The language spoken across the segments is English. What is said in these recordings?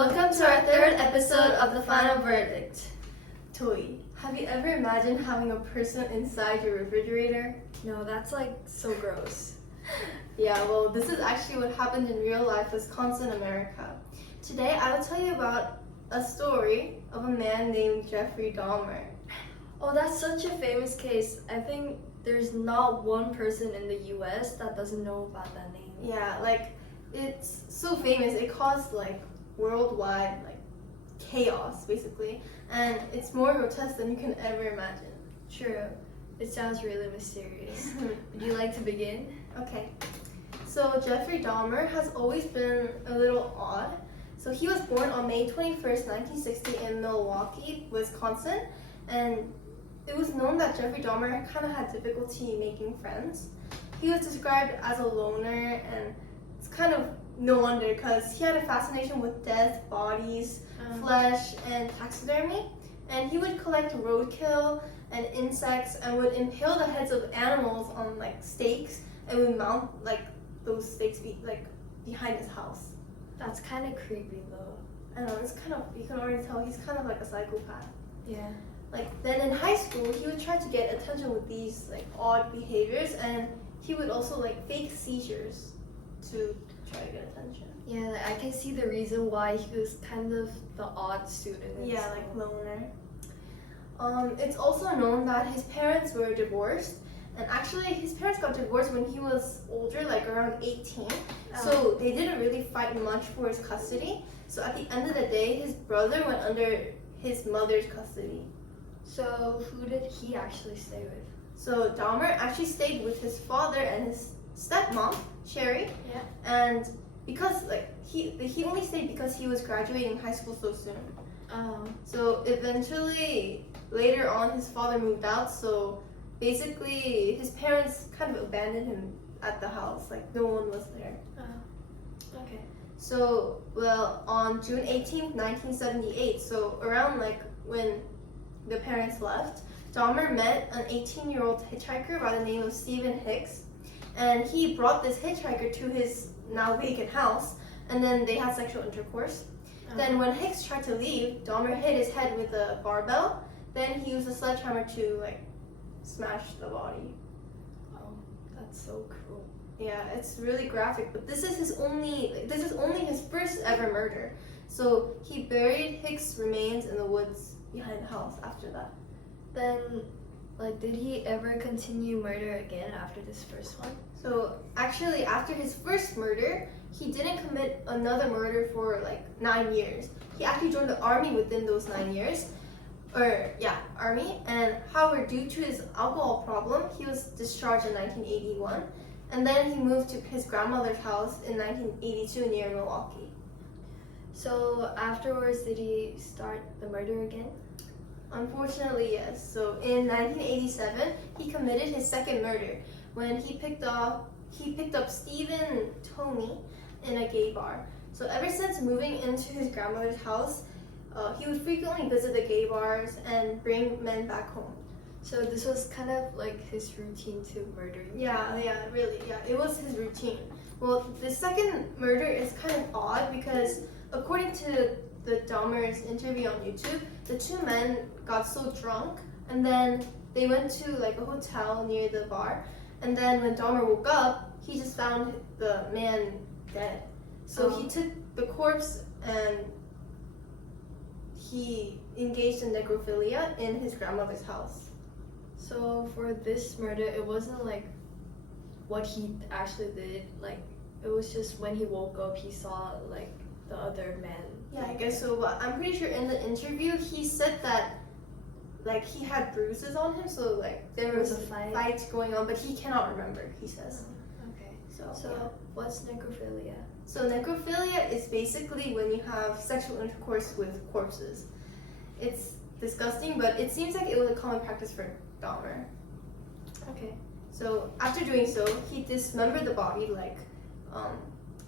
Welcome to our third episode of The Final Verdict. Toy, have you ever imagined having a person inside your refrigerator? No, that's like so gross. Yeah, well, this is actually what happened in real life, Wisconsin, America. Today, I will tell you about a story of a man named Jeffrey Dahmer. Oh, that's such a famous case. I think there's not one person in the US that doesn't know about that name. Yeah, like, it's so famous, it caused, worldwide, chaos, basically. And it's more grotesque than you can ever imagine. True. It sounds really mysterious. Would you like to begin? Okay. So Jeffrey Dahmer has always been a little odd. So he was born on May 21st, 1960 in Milwaukee, Wisconsin. And it was known that Jeffrey Dahmer kind of had difficulty making friends. He was described as a loner, and it's kind of no wonder because he had a fascination with dead bodies, flesh, and taxidermy. And he would collect roadkill and insects and would impale the heads of animals on stakes and would mount those stakes behind his house. That's kind of creepy though. I know, it's kind of, you can already tell he's kind of like a psychopath. Yeah. Then in high school, he would try to get attention with these odd behaviors, and he would also fake seizures to try to get attention. Yeah, I can see the reason why he was kind of the odd student. Yeah, loner. It's also known that his parents were divorced, and actually his parents got divorced when he was older, around 18. So they didn't really fight much for his custody. So at the end of the day, his brother went under his mother's custody. So who did he actually stay with? So Dahmer actually stayed with his father and his stepmom, Sherry. Yeah. And because he only stayed because he was graduating high school so soon. So eventually, later on, his father moved out. So basically, his parents kind of abandoned him at the house. No one was there. Okay. So, on June 18th, 1978, so around when the parents left, Dahmer met an 18-year-old hitchhiker by the name of Stephen Hicks. And he brought this hitchhiker to his now vacant house, and then they had sexual intercourse. Then when Hicks tried to leave, Dahmer hit his head with a barbell. Then he used a sledgehammer to smash the body. Oh, that's so cruel. Yeah, it's really graphic, but this is only his first ever murder. So he buried Hicks' remains in the woods behind the house after that. Then, did he ever continue murder again after this first one? So actually, after his first murder, he didn't commit another murder for 9 years. He actually joined the army within those 9 years. Army. And however, due to his alcohol problem, he was discharged in 1981. And then he moved to his grandmother's house in 1982 near Milwaukee. So afterwards, did he start the murder again? Unfortunately, yes. So in 1987, he committed his second murder when he picked up Stephen Toney in a gay bar. So ever since moving into his grandmother's house, he would frequently visit the gay bars and bring men back home. So this was kind of his routine to murder. Yeah, really, it was his routine. Well, the second murder is kind of odd because according to the Dahmer's interview on YouTube, the two men got so drunk and then they went to a hotel near the bar, and then when Dahmer woke up, he just found the man dead. So he took the corpse and he engaged in necrophilia in his grandmother's house. So for this murder, it wasn't what he actually did. It was just when he woke up, he saw the other man. Yeah, I guess so. But I'm pretty sure in the interview he said that he had bruises on him, so there was a fight going on, but he cannot remember, he says. Okay. So yeah. What's necrophilia? So necrophilia is basically when you have sexual intercourse with corpses. It's disgusting, but it seems like it was a common practice for Dahmer. Okay. So after doing so, he dismembered the body,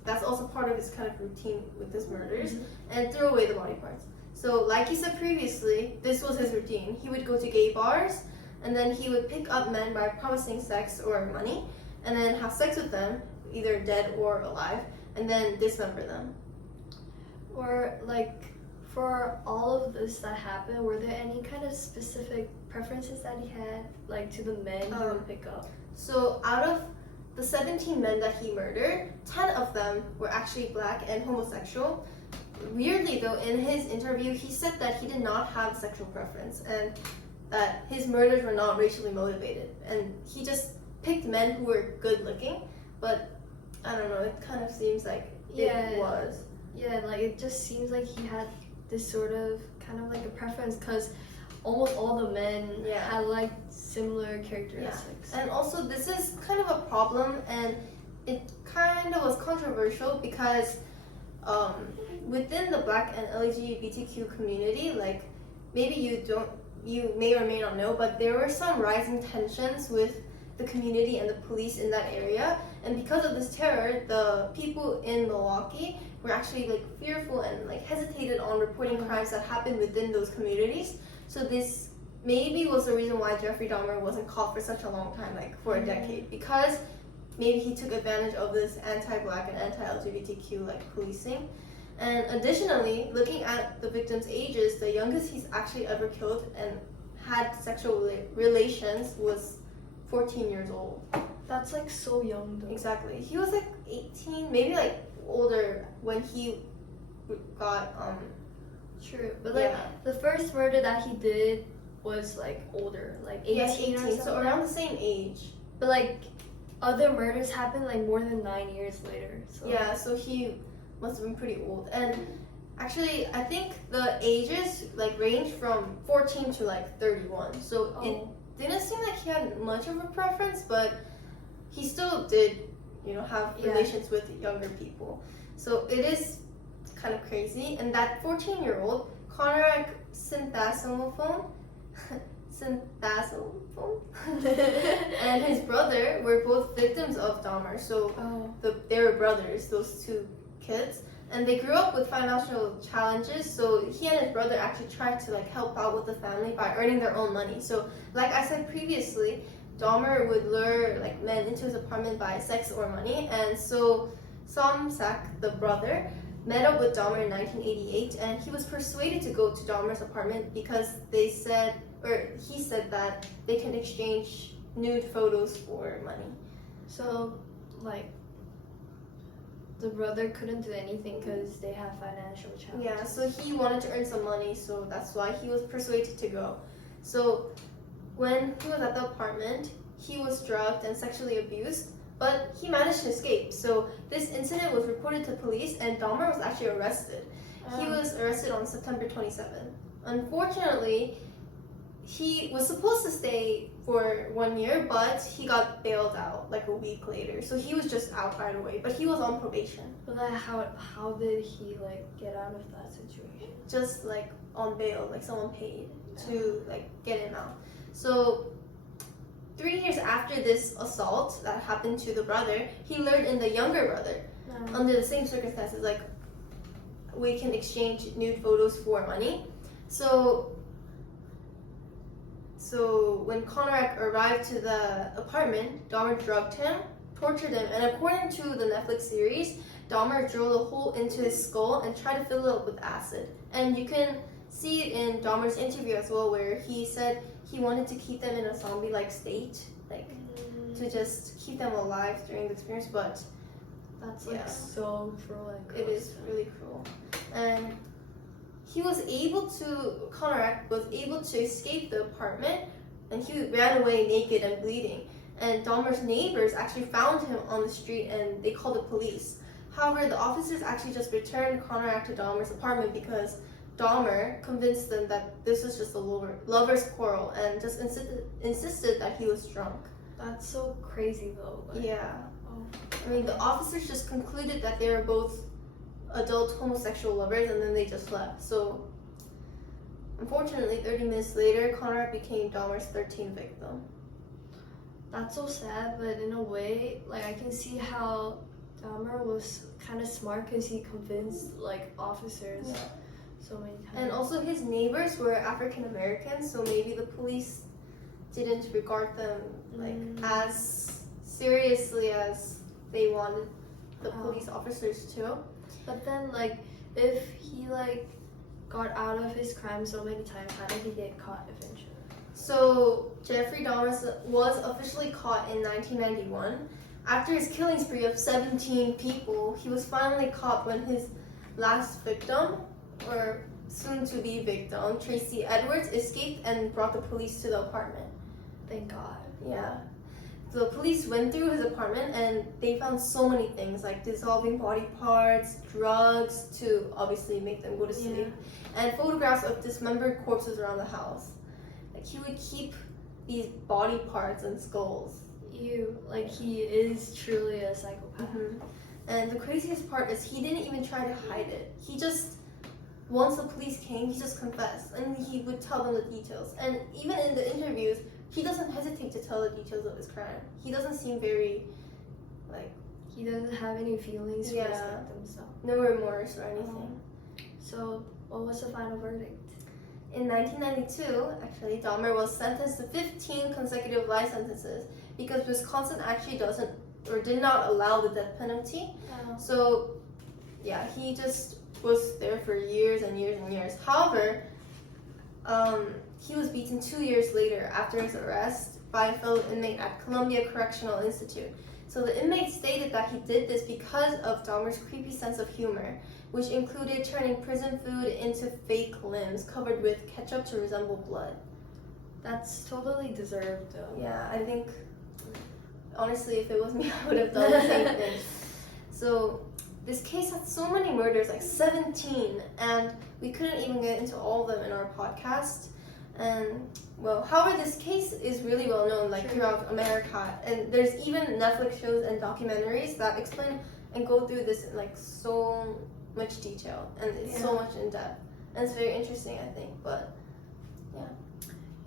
that's also part of his kind of routine with his murders, and threw away the body parts. So like he said previously, this was his routine. He would go to gay bars, and then he would pick up men by promising sex or money, and then have sex with them, either dead or alive, and then dismember them. Or like for all of this that happened, were there any kind of specific preferences that he had, like to the men he would pick up? So out of the 17 men that he murdered, 10 of them were actually black and homosexual. Weirdly though, in his interview, he said that he did not have sexual preference and that his murders were not racially motivated. And he just picked men who were good looking, but I don't know, it kind of seems like it was. Yeah, like it just seems like he had this sort of kind of like a preference because almost all the men had like similar characteristics. Yeah. And also this is kind of a problem, and it kind of was controversial because within the black and LGBTQ community, like maybe you may or may not know, but there were some rising tensions with the community and the police in that area. And because of this terror, the people in Milwaukee were actually like fearful and like hesitated on reporting crimes that happened within those communities. So this maybe was the reason why Jeffrey Dahmer wasn't caught for such a long time, like for a decade, because maybe he took advantage of this anti-black and anti-LGBTQ like policing. And additionally, looking at the victims' ages, the youngest he's actually ever killed and had sexual relations was 14 years old. That's like so young though. Exactly. He was like 18, maybe like older when he got True, but like the first murder that he did was like older, like 18 or something. So around the same age. But like other murders happened like more than 9 years later. So. Yeah, so he must have been pretty old. And actually, I think the ages like range from 14 to like 31. So it didn't seem like he had much of a preference, but he still did, have relations with younger people. So it is kind of crazy. And that 14-year-old, Conrad Synthasomophone, and his brother were both victims of Dahmer. So they were brothers, those two kids. And they grew up with financial challenges, so he and his brother actually tried to like help out with the family by earning their own money. So like I said previously, Dahmer would lure like men into his apartment by sex or money. And so Somsak, the brother, met up with Dahmer in 1988, and he was persuaded to go to Dahmer's apartment because he said that they can exchange nude photos for money. So like the brother couldn't do anything because they have financial challenges. Yeah, so he wanted to earn some money, so that's why he was persuaded to go. So when he was at the apartment, he was drugged and sexually abused, but he managed to escape. So this incident was reported to police, and Dahmer was actually arrested. He was arrested on September 27th. Unfortunately, he was supposed to stay for 1 year, but he got bailed out like a week later. So he was just out right away, but he was on probation. But then how did he like get out of that situation? Just like on bail, like someone paid to like get him out. So 3 years after this assault that happened to the brother, he lured in the younger brother under the same circumstances, like we can exchange nude photos for money. So when Conrad arrived to the apartment, Dahmer drugged him, tortured him, and according to the Netflix series, Dahmer drilled a hole into his skull and tried to fill it up with acid. And you can see it in Dahmer's interview as well, where he said he wanted to keep them in a zombie-like state, like to just keep them alive during the experience, but that's like so cruel and gross. It is really cruel. And Conrad was able to escape the apartment, and he ran away naked and bleeding. And Dahmer's neighbors actually found him on the street, and they called the police. However, the officers actually just returned Conrad to Dahmer's apartment because Dahmer convinced them that this was just a lover's quarrel and just insisted that he was drunk. That's so crazy though. Like, I mean, the officers just concluded that they were both adult homosexual lovers, and then they just left. So unfortunately, 30 minutes later, Conrad became Dahmer's 13th victim. That's so sad, but in a way, like I can see how Dahmer was kind of smart because he convinced like officers so many times. And also his neighbors were African Americans, so maybe the police didn't regard them like as seriously as they wanted the police officers to. But then like if he like got out of his crime so many times, how did he get caught eventually? So Jeffrey Dahmer was officially caught in 1991. After his killing spree of 17 people, he was finally caught when his last victim, or soon-to-be victim, Tracy Edwards, escaped and brought the police to the apartment. Thank God. Yeah. The police went through his apartment and they found so many things like dissolving body parts, drugs to obviously make them go to sleep, and photographs of dismembered corpses around the house. Like he would keep these body parts and skulls. Ew, like he is truly a psychopath. And the craziest part is he didn't even try to hide it. He just, once the police came, he just confessed and he would tell them the details. And even in the interviews, he doesn't hesitate to tell the details of his crime. He doesn't seem very, like... He doesn't have any feelings for his victims, so. No remorse or anything. So, what was the final verdict? In 1992, actually, Dahmer was sentenced to 15 consecutive life sentences because Wisconsin actually doesn't, or did not allow the death penalty. So, yeah, he just was there for years and years and years. However, he was beaten 2 years later after his arrest by a fellow inmate at Columbia Correctional Institute. So the inmate stated that he did this because of Dahmer's creepy sense of humor, which included turning prison food into fake limbs covered with ketchup to resemble blood. That's totally deserved, though. Yeah, I think, honestly, if it was me, I would have done the same thing. So this case had so many murders, like 17, and we couldn't even get into all of them in our podcast. And well, however, this case is really well known, like throughout America, and there's even Netflix shows and documentaries that explain and go through this in like so much detail, and it's so much in depth, and it's very interesting, I think. But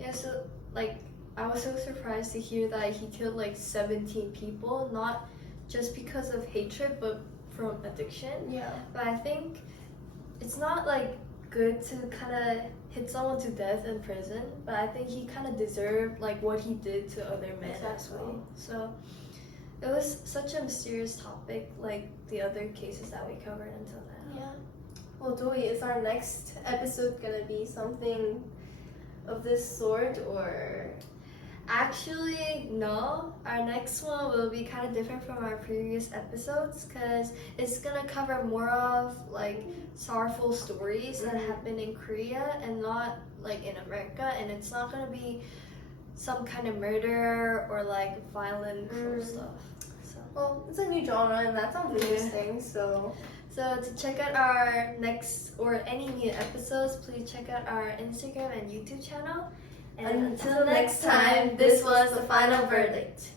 yeah, so like I was so surprised to hear that he killed like 17 people, not just because of hatred, but from addiction. Yeah. But I think it's not like good to kind of hit someone to death in prison, but I think he kind of deserved like what he did to other men as well. So it was such a mysterious topic, like the other cases that we covered until now. Yeah. Well, Joey, is our next episode gonna be something of this sort, or? Actually, no. Our next one will be kind of different from our previous episodes because it's gonna cover more of like sorrowful stories that happen in Korea and not like in America, and it's not gonna be some kind of murder or like violent cruel stuff. So. Well, it's a new genre and that sounds interesting. So to check out our next or any new episodes, please check out our Instagram and YouTube channel. And until next time, this was the final verdict.